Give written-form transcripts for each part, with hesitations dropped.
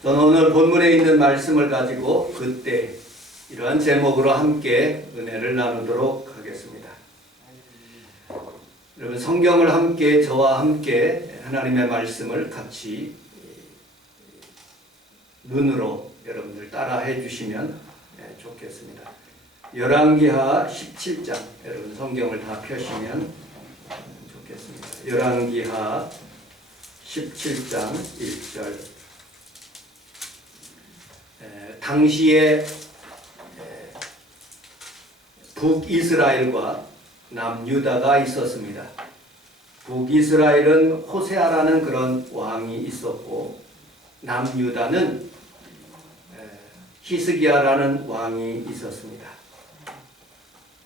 저는 오늘 본문에 있는 말씀을 가지고 그때 이러한 제목으로 함께 은혜를 나누도록 하겠습니다. 여러분 성경을 함께 저와 함께 하나님의 말씀을 같이 눈으로 여러분들 따라해 주시면 좋겠습니다. 열왕기하 17장 여러분 성경을 다 펴시면 좋겠습니다. 열왕기하 17장 1절 당시에 북이스라엘과 남유다가 있었습니다. 북이스라엘은 호세아라는 그런 왕이 있었고 남유다는 히스기야라는 왕이 있었습니다.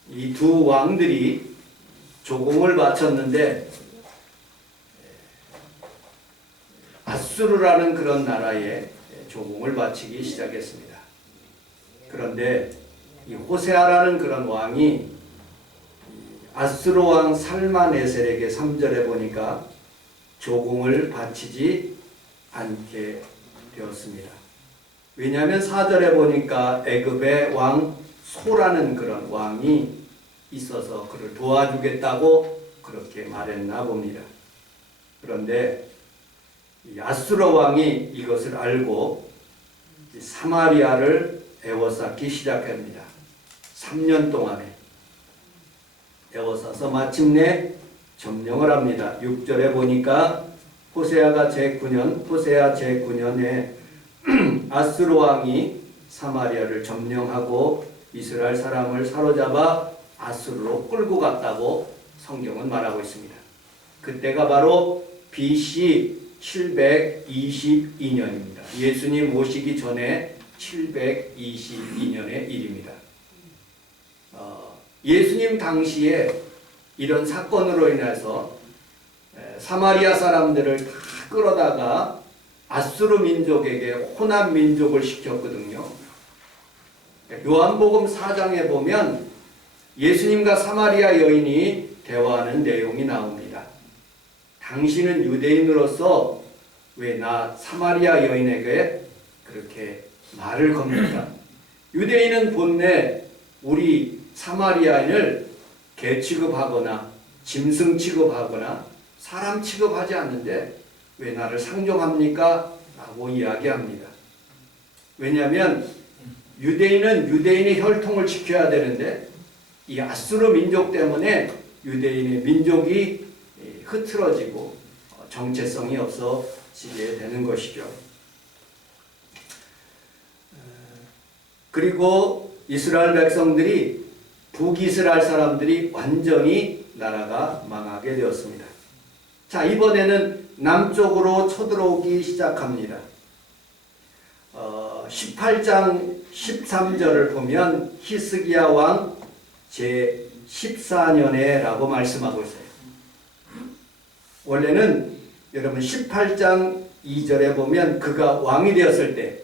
이 두 왕들이 조공을 바쳤는데 아수르라는 그런 나라에 조공을 바치기 시작했습니다. 그런데 이 호세아라는 그런 왕이 아수르 왕 살마네셀에게 3절에 보니까 조공을 바치지 않게 되었습니다. 왜냐하면 4절에 보니까 애굽의 왕 소라는 그런 왕이 있어서 그를 도와주겠다고 그렇게 말했나 봅니다. 그런데 이 아수르 왕이 이것을 알고 사마리아를 에워싸기 시작합니다. 3년 동안에 에워싸서 마침내 점령을 합니다. 6절에 보니까 호세아 제9년에 아수르 왕이 사마리아를 점령하고 이스라엘 사람을 사로잡아 아수르로 끌고 갔다고 성경은 말하고 있습니다. 그때가 바로 BC 722년입니다. 예수님 오시기 전에 722년의 일입니다. 예수님 당시에 이런 사건으로 인해서 사마리아 사람들을 다 끌어다가 아수르 민족에게 호남 민족을 시켰거든요. 요한복음 4장에 보면 예수님과 사마리아 여인이 대화하는 내용이 나옵니다. 당신은 유대인으로서 왜 나 사마리아 여인에게 그렇게 말을 겁니까? 유대인은 본래 우리 사마리아인을 개 취급하거나 짐승 취급하거나 사람 취급하지 않는데 왜 나를 상종합니까? 라고 이야기합니다. 왜냐하면 유대인은 유대인의 혈통을 지켜야 되는데 이 아수르 민족 때문에 유대인의 민족이 흐트러지고 정체성이 없어지게 되는 것이죠. 그리고 이스라엘 백성들이 북이스라엘 사람들이 완전히 나라가 망하게 되었습니다. 자, 이번에는 남쪽으로 쳐들어오기 시작합니다. 18장 13절을 보면 히스기야 왕 제14년에 라고 말씀하고 있어요. 원래는 여러분 18장 2절에 보면 그가 왕이 되었을 때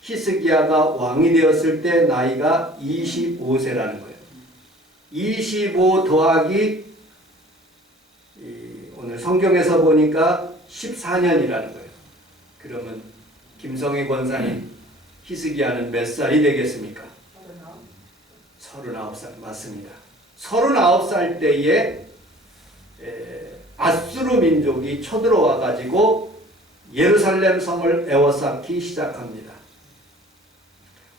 히스기야가 왕이 되었을 때 나이가 25세라는 거예요. 25 더하기 오늘 성경에서 보니까 14년이라는 거예요. 그러면 김성희 권사님 히스기야는 몇 살이 되겠습니까? 39살 맞습니다. 39살 때에 아수르 민족이 쳐들어와 가지고 예루살렘 성을 에워싸기 시작합니다.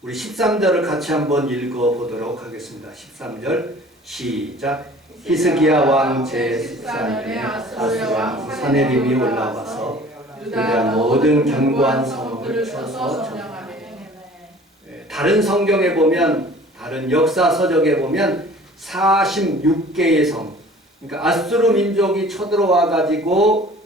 우리 13절을 같이 한번 읽어보도록 하겠습니다. 13절 시작. 히스기야 왕 제14년에 아수르 왕 사네립이 올라와서 유다 모든 견고한 성을 쳐서 점령하매. 다른 성경에 보면 다른 역사 서적에 보면 46개의 성, 그러니까 아수르 민족이 쳐들어와 가지고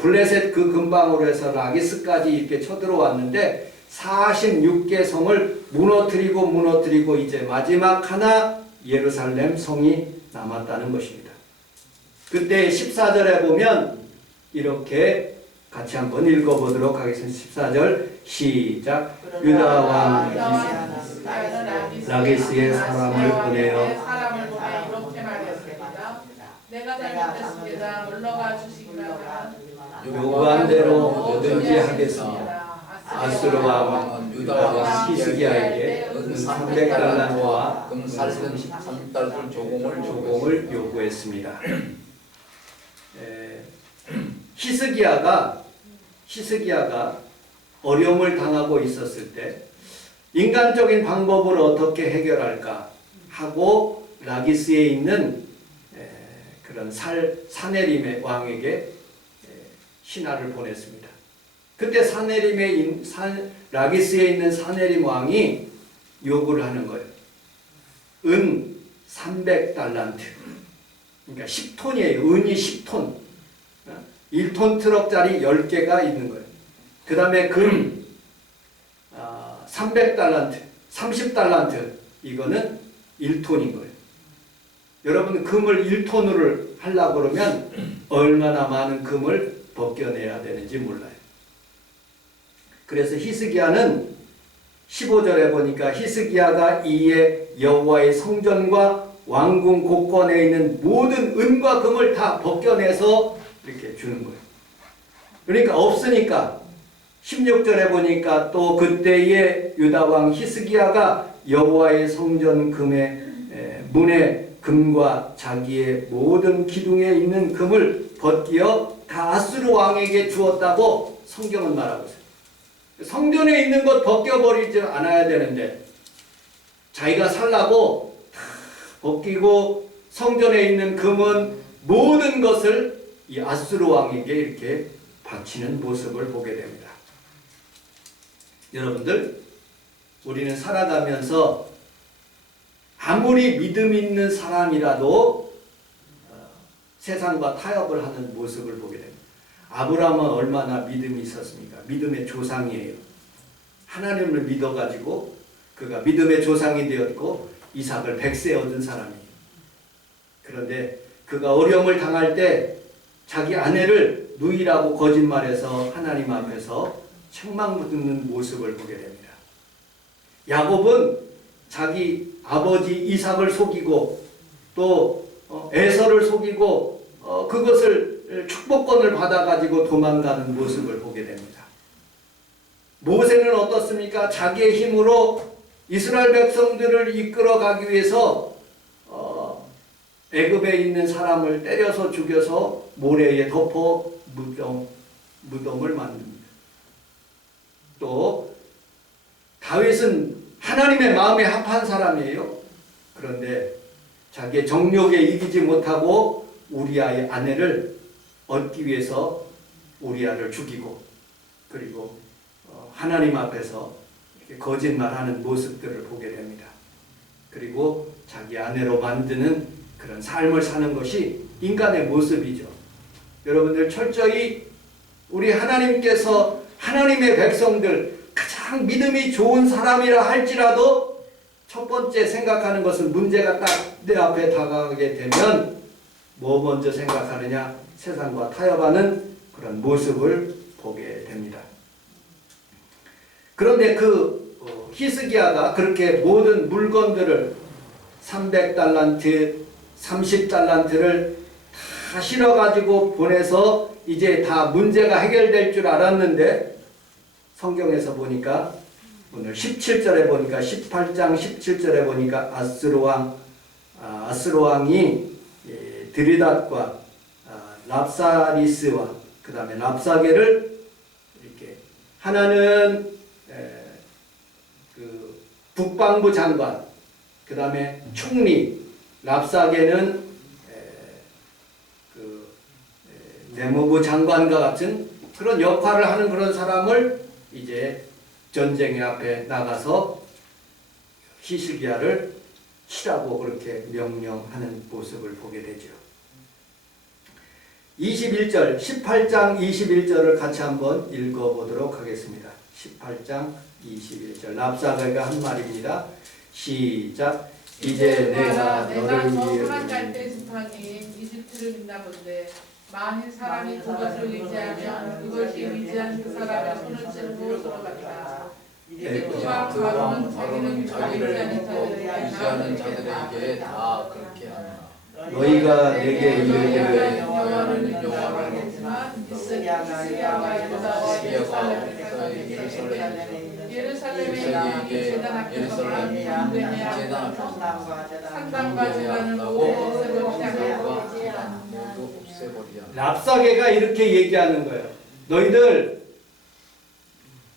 블레셋 그 근방으로 해서 라기스까지 이렇게 쳐들어왔는데 46개 성을 무너뜨리고 이제 마지막 하나 예루살렘 성이 남았다는 것입니다. 그때 14절에 보면 이렇게 같이 한번 읽어보도록 하겠습니다. 14절 시작. 유다 왕 라기스의 사람을 보내어 이렇게 말했습니다. 내가 잘못했습니다. 물러가 주시기만 하면 요구한 대로 뭐든지 하겠습니다. 아수르 왕은 유다 히스기야에게 은 300달란트와 금 33달러 조공을 요구했습니다. 히스기야가 어려움을 당하고 있었을 때 인간적인 방법으로 어떻게 해결할까 하고 라기스에 있는 그런 사네림의 왕에게 신하를 보냈습니다. 그때 라기스에 있는 사네림 왕이 요구를 하는 거예요. 은 300달란트. 그러니까 10톤이에요. 은이 10톤. 1톤 트럭짜리 10개가 있는 거예요. 그 다음에 금 300달란트, 30달란트. 이거는 1톤인 거예요. 여러분 금을 1톤으로 하려고 그러면 얼마나 많은 금을 벗겨내야 되는지 몰라요. 그래서 히스기야는 15절에 보니까 히스기야가 이에 여호와의 성전과 왕궁 곳곳에 있는 모든 은과 금을 다 벗겨내서 이렇게 주는 거예요. 그러니까 없으니까 16절에 보니까 또 그때의 유다 왕 히스기야가 여호와의 성전 문에 금과 자기의 모든 기둥에 있는 금을 벗기어 다 아수르 왕에게 주었다고 성경은 말하고 있어요. 성전에 있는 것 벗겨버리지 않아야 되는데 자기가 살라고 다 벗기고 성전에 있는 금은 모든 것을 이 아수르 왕에게 이렇게 바치는 모습을 보게 됩니다. 여러분들, 우리는 살아가면서 아무리 믿음 있는 사람이라도 세상과 타협을 하는 모습을 보게 됩니다. 아브라함은 얼마나 믿음이 있었습니까? 믿음의 조상이에요. 하나님을 믿어가지고 그가 믿음의 조상이 되었고 이삭을 100세 얻은 사람이에요. 그런데 그가 어려움을 당할 때 자기 아내를 누이라고 거짓말해서 하나님 앞에서 책망 듣는 모습을 보게 됩니다. 야곱은 자기 아버지 이삭을 속이고 또 에서를 속이고 그것을 축복권을 받아가지고 도망가는 모습을 보게 됩니다. 모세는 어떻습니까? 자기의 힘으로 이스라엘 백성들을 이끌어가기 위해서 애굽에 있는 사람을 때려서 죽여서 모래에 덮어 무덤을 만듭니다. 또 다윗은 하나님의 마음에 합한 사람이에요. 그런데 자기의 정욕에 이기지 못하고 우리아의 아내를 얻기 위해서 우리아를 죽이고 그리고 하나님 앞에서 이렇게 거짓말하는 모습들을 보게 됩니다. 그리고 자기 아내로 만드는 그런 삶을 사는 것이 인간의 모습이죠. 여러분들 철저히 우리 하나님께서 하나님의 백성들 가장 믿음이 좋은 사람이라 할지라도 첫 번째 생각하는 것은 문제가 딱 내 앞에 다가가게 되면 뭐 먼저 생각하느냐? 세상과 타협하는 그런 모습을 보게 됩니다. 그런데 히스기야가 그렇게 모든 물건들을 300달란트, 30달란트를 다 실어가지고 보내서 이제 다 문제가 해결될 줄 알았는데 성경에서 보니까 오늘 17절에 보니까 18장 17절에 보니까 아수르 왕이 드리닷과 랍사리스와 그 다음에 랍사게를 이렇게 하나는 그 국방부 장관, 그 다음에 총리, 랍사게는 그 내무부 장관과 같은 그런 역할을 하는 그런 사람을 이제 전쟁의 앞에 나가서 히스기야를 치라고 그렇게 명령하는 모습을 보게 되죠. 21절, 18장 21절을 같이 한번 읽어보도록 하겠습니다. 18장 21절 랍사게가 한 말입니다. 시작. 이제 내가 너를 위해 갈대 지팡이인 이집트를 믿나본데 만일 사람이 그것을 의지하면 그것이 의지한 그 사람의 손을 찔고 돌아간다. 이집트와 바로는 자기를 의지하는 자들에게 다 그렇게 하나. 너희가 내게 이르기를 여호와를 알겠지만 히스기야가 유다와 예루살렘에 제단 앞에서만 분배해야 상담과 제단을 모두 없애버리자. 랍사게가 이렇게 얘기하는 거예요. 너희들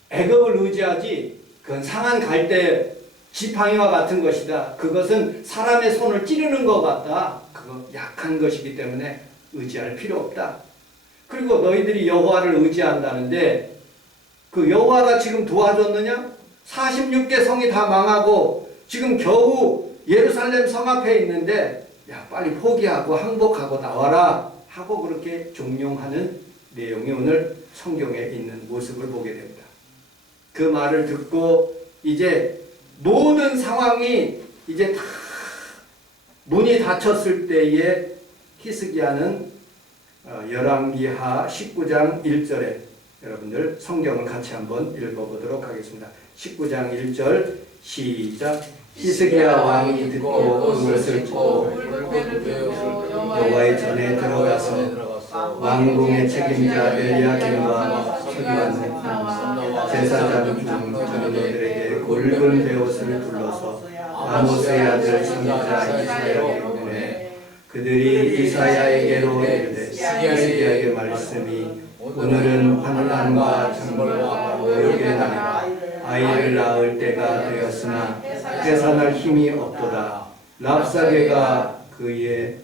애굽을 의지하지 그건 상한 갈대 지팡이와 같은 것이다. 그것은 사람의 손을 찌르는 것 같다. 그거 약한 것이기 때문에 의지할 필요 없다. 그리고 너희들이 여호와를 의지한다는데 그 여호와가 지금 도와줬느냐? 46개 성이 다 망하고 지금 겨우 예루살렘 성 앞에 있는데 야 빨리 포기하고 항복하고 나와라 하고 그렇게 종용하는 내용이 오늘 성경에 있는 모습을 보게 됩니다. 그 말을 듣고 이제 모든 상황이 이제 다 문이 닫혔을 때에 히스기야는 열왕기하 19장 1절에 여러분들 성경을 같이 한번 읽어보도록 하겠습니다. 19장 1절 시작. 히스기야 왕이 듣고 그것을 보고 여호와의 전에 들어가서 왕궁의 책임자 엘리야김과 서기관 제사장 중 장로들에게 굵은 베옷을 둘러서 아모스의 아들 선지자 이사야에게 보내 그들이 이사야에게로 이르되 히스기야에게 말씀이 오늘은 환난과 장벌과 모욕의 날이라 아이를 낳을 때가 되었으나 해산할 힘이 없도다. 랍사게가 그의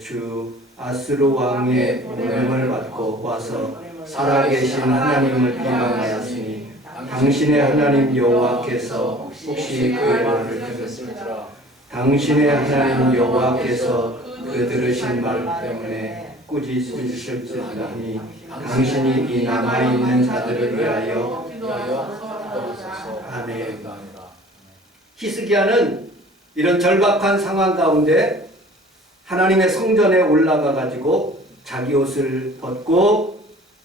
주 아스루 왕의 명령을 받고 와서 살아계신 하나님을 비방하였으니 당신의 하나님 여호와께서 혹시 그 말을 들으실지라. 당신의 하나님 여호와께서 그 들으신 말 때문에 꾸짖으실지라니 당신이 이 남아있는 자들을 위하여 아멘. 히스기야는 이런 절박한 상황 가운데 하나님의 성전에 올라가 가지고 자기 옷을 벗고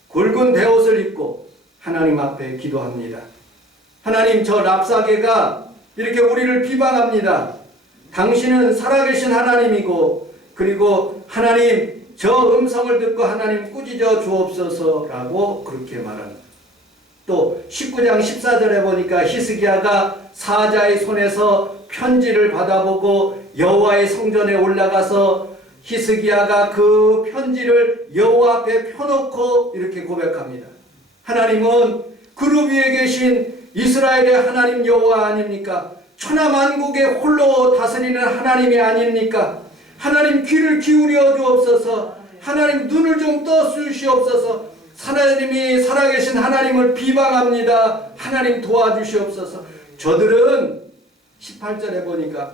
굵은 베옷을 입고 하나님 앞에 기도합니다. 하나님, 저 랍사게가 이렇게 우리를 비방합니다. 당신은 살아계신 하나님이고 그리고 하나님 저 음성을 듣고 하나님 꾸짖어 주옵소서라고 그렇게 말합니다. 또 19장 14절에 보니까 히스기야가 사자의 손에서 편지를 받아보고 여호와의 성전에 올라가서 히스기야가 그 편지를 여호와 앞에 펴놓고 이렇게 고백합니다. 하나님은 그룹 위에 계신 이스라엘의 하나님 여호와 아닙니까? 천하만국에 홀로 다스리는 하나님이 아닙니까? 하나님 귀를 기울여 주옵소서. 하나님 눈을 좀 떠 주시옵소서. 하나님이 살아계신 하나님을 비방합니다. 하나님 도와주시옵소서. 저들은 18절에 보니까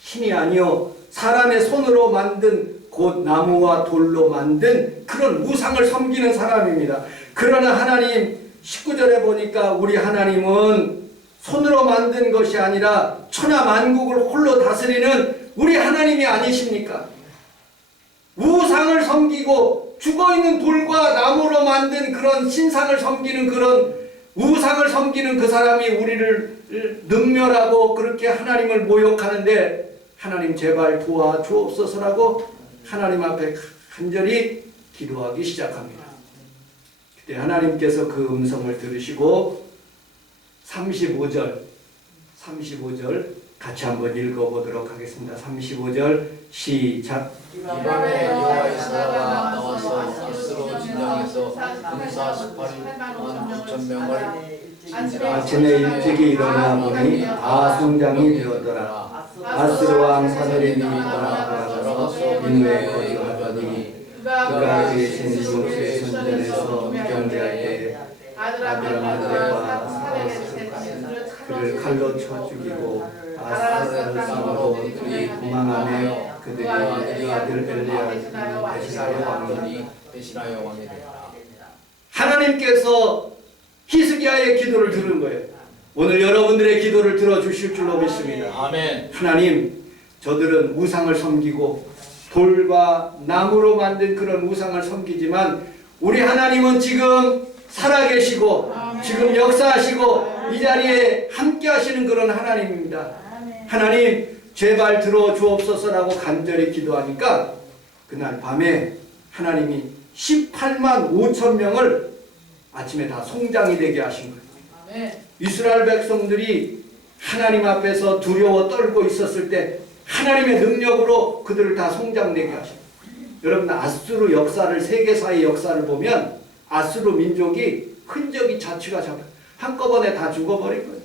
힘이 아니요 사람의 손으로 만든 곧 나무와 돌로 만든 그런 우상을 섬기는 사람입니다. 그러나 하나님 19절에 보니까 우리 하나님은 손으로 만든 것이 아니라 천하만국을 홀로 다스리는 우리 하나님이 아니십니까? 우상을 섬기고 죽어있는 돌과 나무로 만든 그런 신상을 섬기는 그런 우상을 섬기는 그 사람이 우리를 능멸하고 그렇게 하나님을 모욕하는데 하나님 제발 도와주옵소서라고 하나님 앞에 간절히 기도하기 시작합니다. 그때 하나님께서 그 음성을 들으시고 35절 같이 한번 읽어보도록 하겠습니다. 35절 시작. 이밤에 여호와의 사자가 나와서 아스로 진영에서 군사 18만 9천 명을 아침에 일찍이 일어나 보니 다 성장이 되었더라. 아스로 왕 사느림이 돌아가서 인후에 거주하더니 그가 계신 모세의 성전에서 경배할 때 아드라마들과 그를 칼로 쳐 죽이고 아스라로 그들이 도망하며 그들이 아들 엘리야 데시라의 왕이 되었다. 하나님께서 히스기야의 기도를 들은 거예요. 오늘 여러분들의 기도를 들어주실 줄로 믿습니다. 아멘. 하나님, 저들은 우상을 섬기고 돌과 나무로 만든 그런 우상을 섬기지만 우리 하나님은 지금 살아계시고 지금 역사하시고 이 자리에 함께 하시는 그런 하나님입니다. 하나님 제발 들어주옵소서라고 간절히 기도하니까 그날 밤에 하나님이 18만 5천 명을 아침에 다 송장이 되게 하신 거예요. 아멘. 이스라엘 백성들이 하나님 앞에서 두려워 떨고 있었을 때 하나님의 능력으로 그들을 다 송장되게 하신 거예요. 여러분, 아수르 역사를, 세계사의 역사를 보면 아수르 민족이 흔적이 자취가 잡아요. 한꺼번에 다 죽어버린 거예요.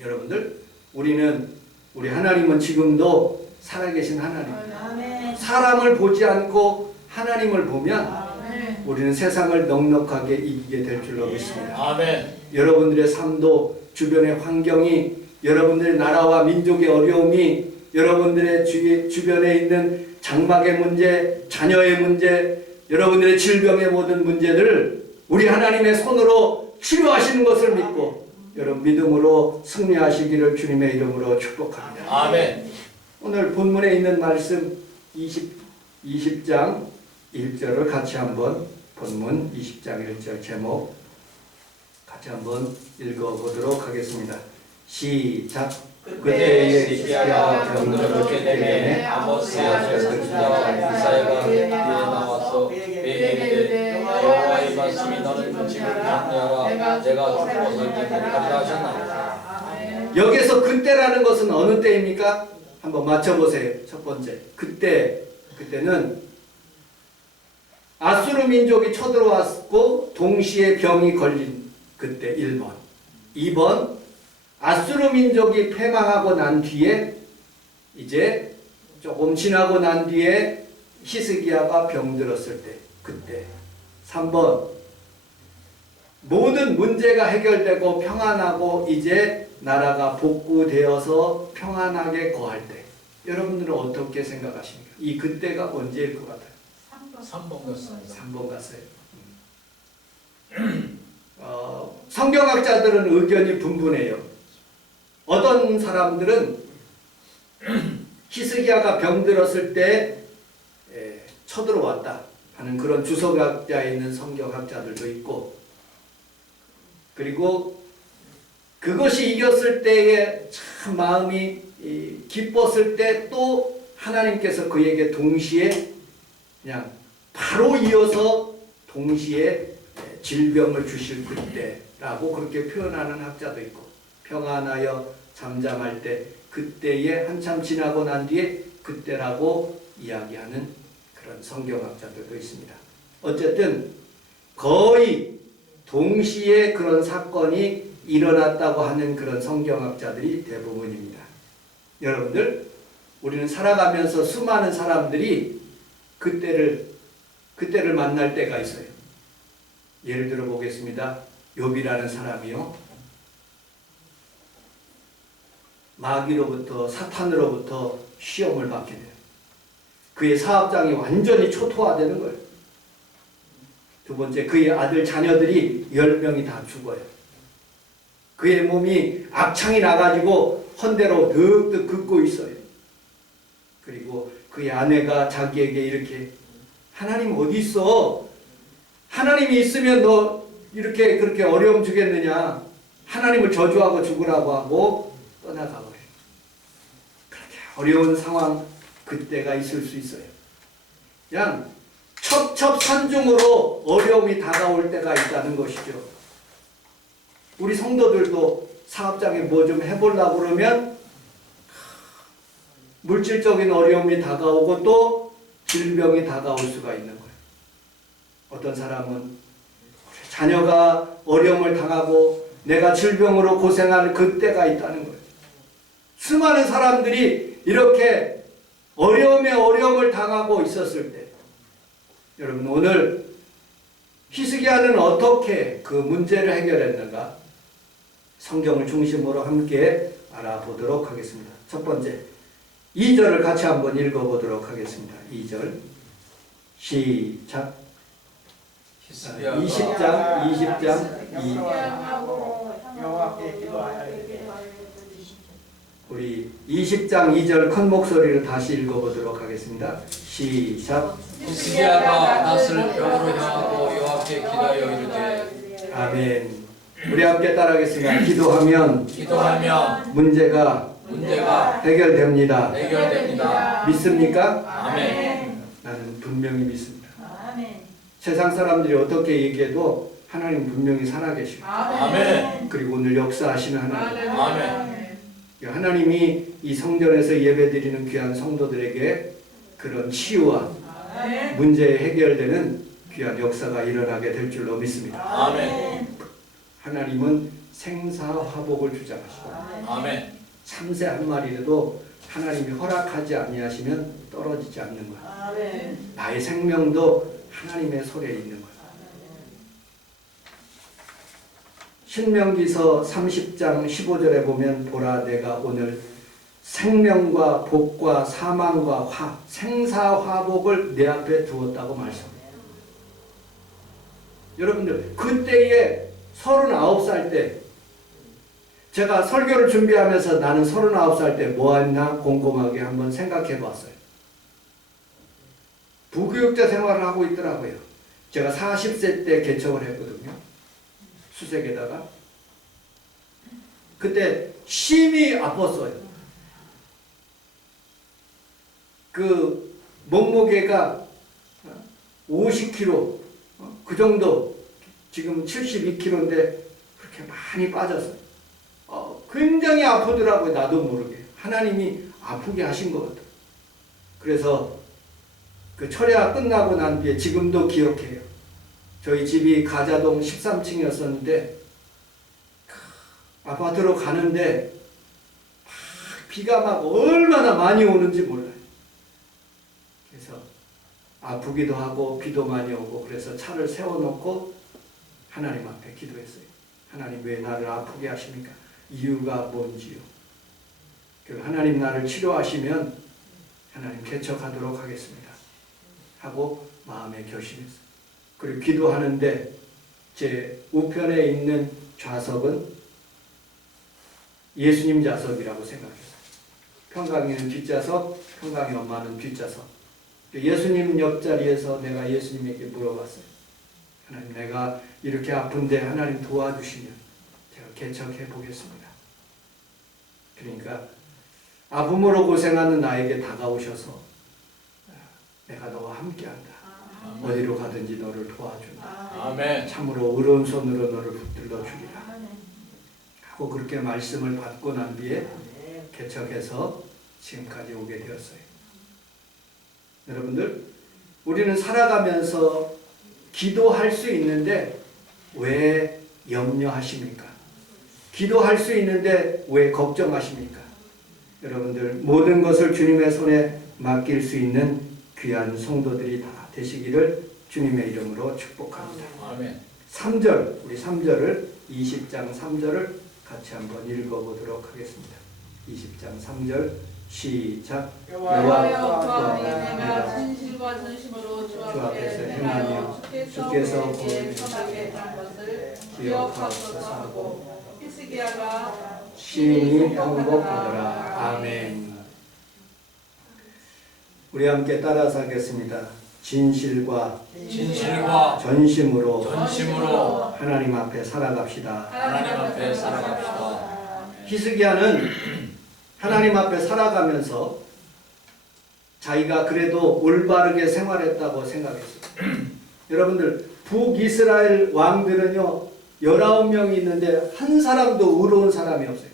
여러분들, 우리 하나님은 지금도 살아계신 하나님. 아멘. 사람을 보지 않고 하나님을 보면 아멘. 우리는 세상을 넉넉하게 이기게 될 줄로 믿습니다. 아멘. 여러분들의 삶도, 주변의 환경이, 여러분들의 나라와 민족의 어려움이, 여러분들의 주변에 있는 장막의 문제, 자녀의 문제, 여러분들의 질병의 모든 문제들을 우리 하나님의 손으로 치료하시는 것을 믿고 여러분 믿음으로 승리하시기를 주님의 이름으로 축복합니다. 아멘. 오늘 본문에 있는 말씀 20장 1절을 같이 한번, 본문 20장 1절 제목 같이 한번 읽어보도록 하겠습니다. 시작. 그때에 시기야가 병들었기 때문에 아모스의 아들 스가랴와 이사야가 그에게 나와서 그에게 이르되 여호와의 말씀이 너는 지금 강구하라 내가 죽어서 기록하리라 하셨나이다. 여기서 그때라는 것은 어느 때입니까? 한번 맞춰보세요. 첫 번째, 그때는 아수르 민족이 쳐들어왔고 동시에 병이 걸린 그때 1번. 2번, 아수르 민족이 패망하고 난 뒤에, 이제 조금 지나고 난 뒤에 히스기야가 병들었을 때, 그때. 3번, 모든 문제가 해결되고 평안하고 이제 나라가 복구되어서 평안하게 거할 때. 여러분들은 어떻게 생각하십니까? 이 그때가 언제일 것 같아요? 3번 같습니다. 3번 갔어요. 성경학자들은 의견이 분분해요. 어떤 사람들은 히스기야가 병들었을 때 쳐들어왔다 하는 그런 주석학자에 있는 성경학자들도 있고, 그리고 그것이 이겼을 때에 참 마음이 기뻤을 때 또 하나님께서 그에게 동시에 그냥 바로 이어서 동시에 질병을 주실 그때라고 그렇게 표현하는 학자도 있고, 평안하여 잠잠할 때 그때에 한참 지나고 난 뒤에 그때라고 이야기하는 그런 성경학자들도 있습니다. 어쨌든 거의 동시에 그런 사건이 일어났다고 하는 그런 성경학자들이 대부분입니다. 여러분들, 우리는 살아가면서 수많은 사람들이 그때를 만날 때가 있어요. 예를 들어 보겠습니다. 욥이라는 사람이요, 마귀로부터, 사탄으로부터 시험을 받게 돼요. 그의 사업장이 완전히 초토화되는 거예요. 두 번째, 그의 아들 자녀들이 10명이 다 죽어요. 그의 몸이 악창이 나가지고 헌대로 득득 긋고 있어요. 그리고 그의 아내가 자기에게 이렇게, 하나님 어디 있어? 하나님이 있으면 너 이렇게 그렇게 어려움 주겠느냐? 하나님을 저주하고 죽으라고 하고 떠나가버려요. 그렇게 어려운 상황, 그때가 있을 수 있어요. 그냥 첩첩산중으로 어려움이 다가올 때가 있다는 것이죠. 우리 성도들도 사업장에 뭐 좀 해보려고 그러면 물질적인 어려움이 다가오고 또 질병이 다가올 수가 있는 거예요. 어떤 사람은 자녀가 어려움을 당하고 내가 질병으로 고생하는 그때가 있다는 거예요. 수많은 사람들이 이렇게 어려움에 어려움을 당하고 있었을 때, 여러분 오늘 히스기야는 어떻게 그 문제를 해결했는가? 성경을 중심으로 함께 알아보도록 하겠습니다. 첫 번째, 2절을 같이 한번 읽어보도록 하겠습니다. 2절 시작. 20장 2 여호와께 기도하여 우리 20장 2절 큰 목소리로 다시 읽어보도록 하겠습니다. 시작. 히스기야가 낯을 벽으로 향하고 여호와께 기도하여 이르되 아멘. 우리 함께 따라하겠습니다. 기도하면 문제가 문제가 해결됩니다. 해결됩니다. 믿습니까? 아멘. 나는 분명히 믿습니다. 아멘. 세상 사람들이 어떻게 얘기해도 하나님 분명히 살아계시고 아멘. 그리고 오늘 역사하시는 하나님, 아멘. 하나님이 이 성전에서 예배드리는 귀한 성도들에게 그런 치유와 문제 해결되는 귀한 역사가 일어나게 될 줄로 믿습니다. 아멘. 하나님은 생사화복을 주장하시고 아멘. 참새 한 마리라도 하나님이 허락하지 아니하시면 떨어지지 않는 것. 아멘. 나의 생명도 하나님의 손에 있는 것. 신명기서 30장 15절에 보면 보라 내가 오늘 생명과 복과 사망과 생사화복을 내 앞에 두었다고 말씀합니다. 여러분들 그때에 39살 때 제가 설교를 준비하면서 나는 39살 때 뭐 했나 곰곰하게 한번 생각해 봤어요. 부교육자 생활을 하고 있더라고요. 제가 40세 때 개척을 했거든요. 수색에다가. 그때 심히 아팠어요. 그 몸무게가 50kg 그 정도 지금 72kg인데 그렇게 많이 빠졌어요. 굉장히 아프더라고요. 나도 모르게. 하나님이 아프게 하신 것 같아요. 그래서 그 철야 끝나고 난 뒤에 지금도 기억해요. 저희 집이 가자동 13층이었었는데 아파트로 가는데 비가 막 얼마나 많이 오는지 몰라요. 그래서 아프기도 하고 비도 많이 오고 그래서 차를 세워놓고 하나님 앞에 기도했어요. 하나님 왜 나를 아프게 하십니까? 이유가 뭔지요? 하나님 나를 치료하시면 하나님 개척하도록 하겠습니다 하고 마음에 결심했어요. 그리고 기도하는데 제 우편에 있는 좌석은 예수님 좌석이라고 생각했어요. 평강이는 뒷좌석, 평강이 엄마는 뒷좌석. 예수님 옆자리에서 내가 예수님에게 물어봤어요. 하나님 내가 이렇게 아픈데 하나님 도와주시면 제가 개척해 보겠습니다. 그러니까 아픔으로 고생하는 나에게 다가오셔서 내가 너와 함께한다. 어디로 가든지 너를 도와준다. 아멘. 참으로 의로운 손으로 너를 붙들러 주리라. 하고 그렇게 말씀을 받고 난 뒤에 개척해서 지금까지 오게 되었어요. 여러분들 우리는 살아가면서 기도할 수 있는데 왜 염려하십니까? 기도할 수 있는데 왜 걱정하십니까? 여러분들 모든 것을 주님의 손에 맡길 수 있는 귀한 성도들이 다 되시기를 주님의 이름으로 축복합니다. 아멘. 3절, 우리 3절을 20장 3절을 같이 한번 읽어보도록 하겠습니다. 20장 3절 시작. 여호와여 구하오니 내가 진실과 전심으로 주 앞에서 앞에 행하며 행하여 주께서 보이게 선하게 한 것을 기억하소서 하고 히스기야가 시인이 통곡하더라. 아멘. 우리 함께 따라서 하겠습니다. 진실과 전심으로 하나님 앞에 살아갑시다. 하나님 앞에 살아갑시다. 히스기야는 하나님 앞에 살아가면서 자기가 그래도 올바르게 생활했다고 생각했어요. 여러분들 북이스라엘 왕들은요 19명이 있는데 한 사람도 의로운 사람이 없어요.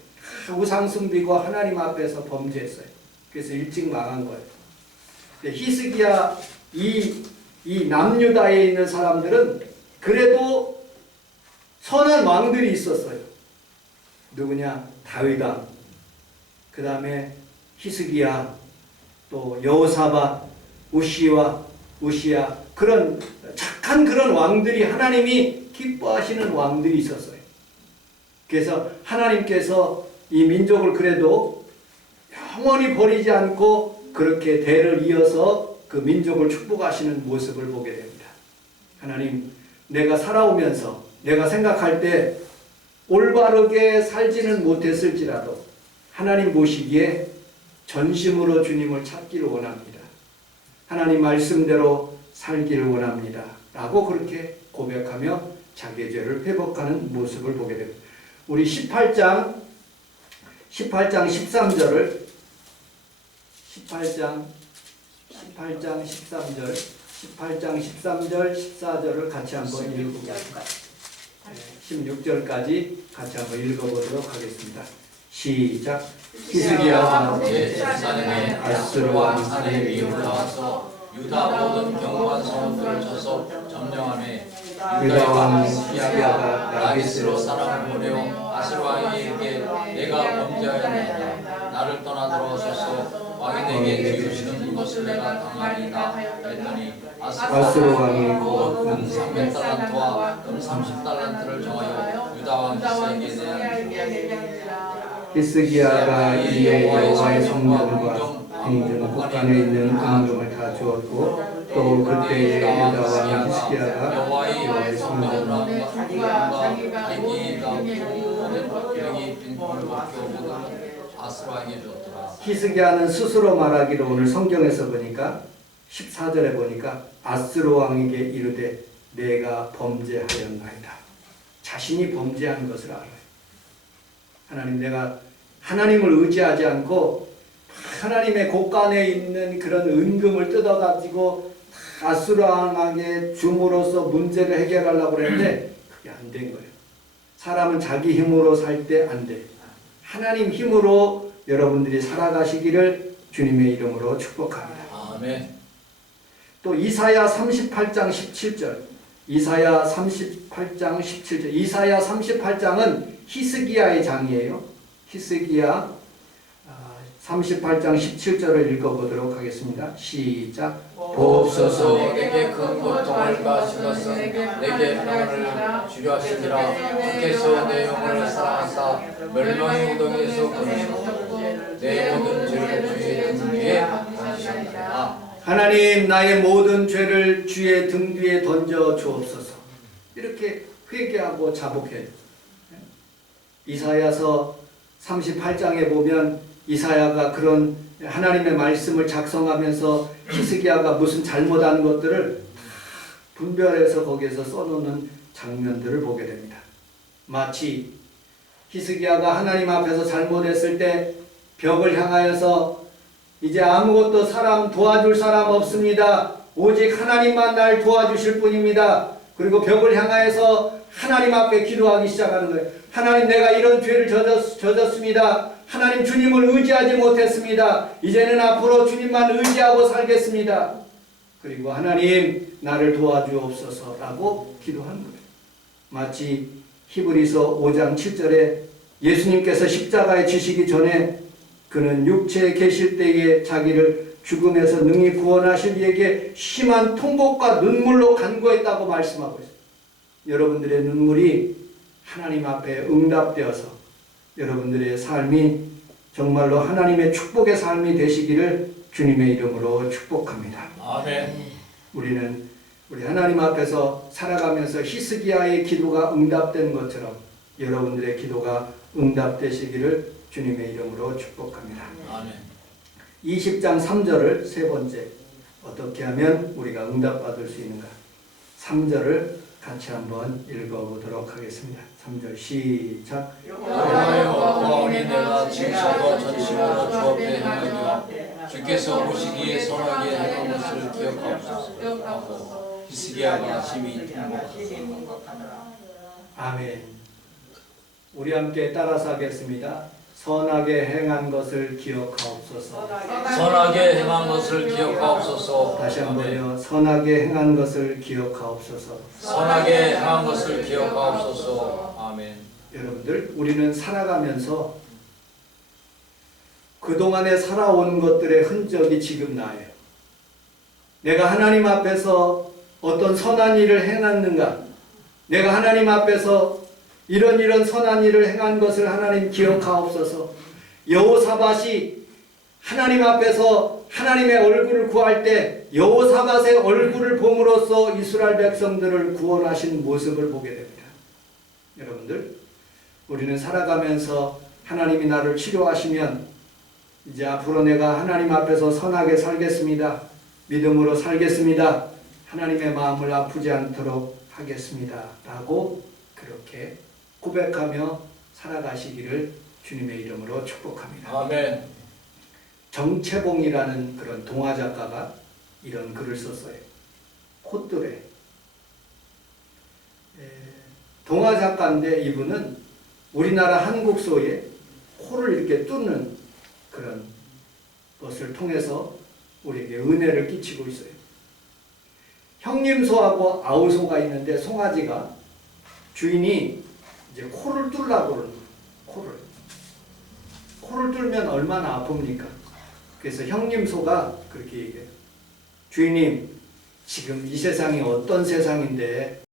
우상 숭배고 하나님 앞에서 범죄했어요. 그래서 일찍 망한 거예요. 히스기야 이 남유다에 있는 사람들은 그래도 선한 왕들이 있었어요. 누구냐? 다윗왕, 그 다음에 히스기야, 또 여호사밧, 우시야 그런 착한 그런 왕들이 하나님이 기뻐하시는 왕들이 있었어요. 그래서 하나님께서 이 민족을 그래도 영원히 버리지 않고 그렇게 대를 이어서 그 민족을 축복하시는 모습을 보게 됩니다. 하나님, 내가 살아오면서 내가 생각할 때 올바르게 살지는 못했을지라도 하나님 보시기에 전심으로 주님을 찾기를 원합니다. 하나님 말씀대로 살기를 원합니다. 라고 그렇게 고백하며 자기의 죄를 회복하는 모습을 보게 됩니다. 우리 18장 13절을 18장 13절 18장 13절 14절을 같이 한번 읽어보겠습니다. 16절까지 같이 한번 읽어보도록 하겠습니다. 시작. 히스기야가 예루살렘에 아수르 왕 사내비 올라와서 유다 모든 견고한 성읍들을 쳐서 점령하매 유다 왕 히스기야가 라기스로 사람을 보내어 아수르 왕에게 내가 범죄하였나이다. 나를 떠나 들어오소서. 왕이 내게 지으시는 이것을 내가 당하리이다 했더니 아수르 왕이 금 300달란트와 금 30달란트를 정하여 유다 왕 히스기야에게 내라. 히스기야가 이에 여호와의 성전과 행전 곳간에 있는 은금을 다 주었고 또 그때에 유다 왕 히스기야가 여호와의 성전과 히스기야는 스스로 말하기로 오늘 성경에서 보니까 14절에 보니까 아스로 왕에게 이르되 내가 범죄하였나이다. 자신이 범죄한 것을 알아요. 하나님, 내가 하나님을 의지하지 않고 하나님의 곳간에 있는 그런 은금을 뜯어가지고 아수르 왕에게 줌으로써 문제를 해결하려고 그랬는데 그게 안 된 거예요. 사람은 자기 힘으로 살 때 안 돼. 하나님 힘으로 여러분들이 살아가시기를 주님의 이름으로 축복합니다. 아멘. 또 이사야 38장 17절. 이사야 38장 17절. 이사야 38장은 히스기야의 장이에요. 히스기야 38장 17절을 읽어보도록 하겠습니다. 시작. 보옵소서. 내게 큰 고통을 가하시것은 내게 평안을 주려 하시니라. 주께서 내 영혼을 사랑하사 멸망의 우동에서 건지시고 내 모든 죄를 주의 등 위에 던지시니라. 하나님, 나의 모든 죄를 주의 등 뒤에 던져 주옵소서. 이렇게 회개하고 자복해요. 이사야서 38장에 보면 이사야가 그런 하나님의 말씀을 작성하면서 히스기야가 무슨 잘못한 것들을 분별해서 거기에서 써놓는 장면들을 보게 됩니다. 마치 히스기야가 하나님 앞에서 잘못했을 때 벽을 향하여서 이제 아무것도 도와줄 사람 없습니다. 오직 하나님만 날 도와주실 뿐입니다. 그리고 벽을 향하여서 하나님 앞에 기도하기 시작하는 거예요. 하나님, 내가 이런 죄를 졌습니다. 하나님, 주님을 의지하지 못했습니다. 이제는 앞으로 주님만 의지하고 살겠습니다. 그리고 하나님, 나를 도와주옵소서라고 기도하는 거예요. 마치 히브리서 5장 7절에 예수님께서 십자가에 지시기 전에 그는 육체에 계실 때에 자기를 죽음에서 능히 구원하실 이에게 심한 통곡과 눈물로 간구했다고 말씀하고 있어요. 여러분들의 눈물이 하나님 앞에 응답되어서 여러분들의 삶이 정말로 하나님의 축복의 삶이 되시기를 주님의 이름으로 축복합니다. 아멘. 우리 하나님 앞에서 살아가면서 히스기야의 기도가 응답된 것처럼 여러분들의 기도가 응답되시기를 주님의 이름으로 축복합니다. 아멘. 20장 3절을 세 번째, 어떻게 하면 우리가 응답받을 수 있는가? 3절을 같이 한번 읽어보도록 하겠습니다. 3절 시작. 여호와여, 왕이 내가 징수와 전심으로 주 앞에 행하며 주께서 보시기에 선하게 행한 것을 기억하옵소서. 히스기야가 심히 통곡하더라. 아멘. 우리 함께 따라서 하겠습니다. 선하게 행한 것을 기억하옵소서. 선하게 행한 것을 기억하옵소서. 다시 한번요. 선하게 행한 것을 기억하옵소서. 선하게 행한 것을 기억하옵소서. 아멘. 여러분들, 우리는 살아가면서 그동안에 살아온 것들의 흔적이 지금 나예요. 내가 하나님 앞에서 어떤 선한 일을 행했는가? 내가 하나님 앞에서 이런 선한 일을 행한 것을 하나님 기억하옵소서. 여호사밧이 하나님 앞에서 하나님의 얼굴을 구할 때 여호사밧의 얼굴을 봄으로써 이스라엘 백성들을 구원하신 모습을 보게 됩니다. 여러분들, 우리는 살아가면서 하나님이 나를 치료하시면 이제 앞으로 내가 하나님 앞에서 선하게 살겠습니다. 믿음으로 살겠습니다. 하나님의 마음을 아프지 않도록 하겠습니다. 라고 그렇게 고백하며 살아가시기를 주님의 이름으로 축복합니다. 아멘. 정채봉이라는 그런 동화 작가가 이런 글을 썼어요. 콧뚜레. 동화 작가인데 이분은 우리나라 한국소에 코를 이렇게 뚫는 그런 것을 통해서 우리에게 은혜를 끼치고 있어요. 형님소하고 아우소가 있는데 송아지가 주인이 이제 코를 뚫으려고 그러는 거예요. 코를 뚫으면 얼마나 아픕니까? 그래서 형님소가 그렇게 얘기해요. 주인님, 지금 이 세상이 어떤 세상인데